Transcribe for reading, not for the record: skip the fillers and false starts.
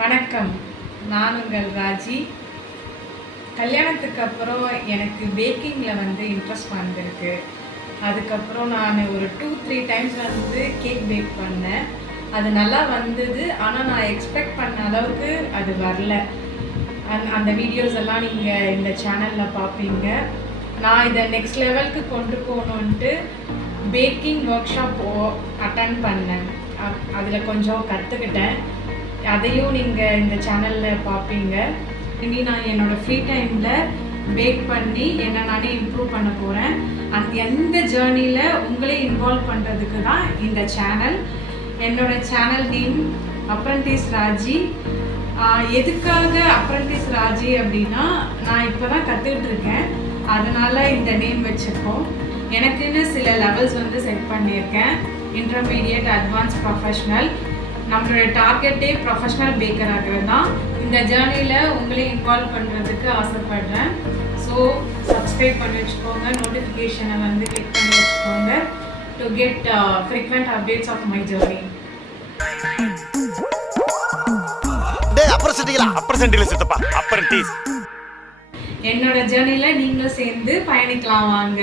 வணக்கம், நான் உங்கள் ராஜி. கல்யாணத்துக்கு அப்புறம் எனக்கு பேக்கிங்கில் இன்ட்ரெஸ்ட் வந்திருக்கு. அதுக்கப்புறம் நான் ஒரு 2-3 டைம்ஸ் கேக் பேக் பண்ணேன். அது நல்லா வந்தது. ஆனால் நான் எக்ஸ்பெக்ட் பண்ண அளவுக்கு அது வரல. அந்த வீடியோஸ் எல்லாம் நீங்கள் இந்த சேனலில் பார்ப்பீங்க. நான் இதை நெக்ஸ்ட் லெவலுக்கு கொண்டு போகணுன்ட்டு பேக்கிங் ஒர்க் ஷாப் அட்டன் பண்ணேன். அதில் கொஞ்சம் கற்றுக்கிட்டேன். அதையும் நீங்கள் இந்த சேனலில் பார்ப்பீங்க. இனி நான் என்னோடய ஃப்ரீ டைமில் பேக் பண்ணி என்னை நானே இம்ப்ரூவ் பண்ண போகிறேன். எந்த ஜேர்னியில் உங்களே இன்வால்வ் பண்ணுறதுக்கு தான் இந்த சேனல். என்னோடய சேனல் நேம் அப்ரெண்டிஸ் ராஜி. எதுக்காக அப்ரெண்டிஸ் ராஜி அப்படின்னா, நான் இப்போ தான் கற்றுக்கிட்டு இருக்கேன், அதனால் இந்த நேம் வச்சுருக்கோம். எனக்குன்னு சில லெவல்ஸ் செட் பண்ணியிருக்கேன். Intermediate, advance, professional. நம்மளோட டார்கெட்டே ப்ரொஃபஷ்னல் பேக்கர் ஆகிறது தான். இந்த ஜேர்னியில் உங்களே இன்வால்வ் பண்ணுறதுக்கு ஆசைப்படுறேன். ஸோ சப்ஸ்கிரைப் பண்ணி வச்சுக்கோங்க, நோட்டிஃபிகேஷனை கிளிக் பண்ணி வச்சுக்கோங்க to get frequent updates of my journey. என்னோட ஜேர்னியில் நீங்களும் சேர்ந்து பயணிக்கலாம் வாங்க.